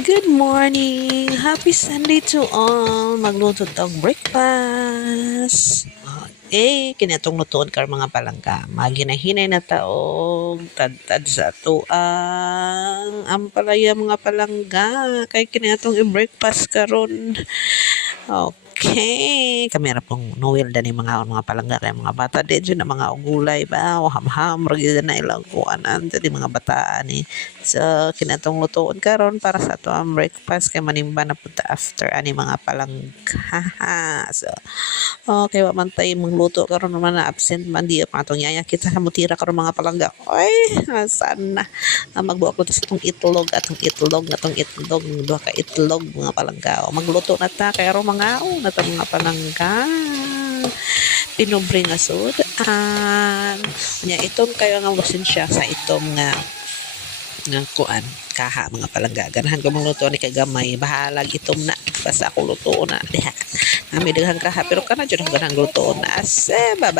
Good morning! Happy Sunday to all! Magluto tag breakfast. Okay, kinatong lutoon kar mga palangga. Maginahinay na taog, tad sa tuang ampalaya mga palangga. Kay kinatong i-breakfast karon. Okay, kamera pong Noel dan yung mga palangga kay mga bata din dyan na mga ugulay ba o hamham ragid na ilang kuanan di mga bataan ni. So kinatong lutoon karon para sa ato ang breakfast kay manimba na punta after ani mga palangga. So okay, wa man tay mangluto karon naman na absent man di pa atong yaya kita sa mutira karon mga palangga. Ay, asan na magbuak ko sa itong itlog duha ka itlog mga palangga. O, magluto na ta kay aron mga na ta mga palangga. Pinobre nga sud nya itom kayo nga lisensya sa itom nga kuan kaha mga palangga. Ganahan ko magluto ni kay gamay bahalag itom na basta ako luto na diha nami daghang kaha pero kana jud ganahan luto na ase bye.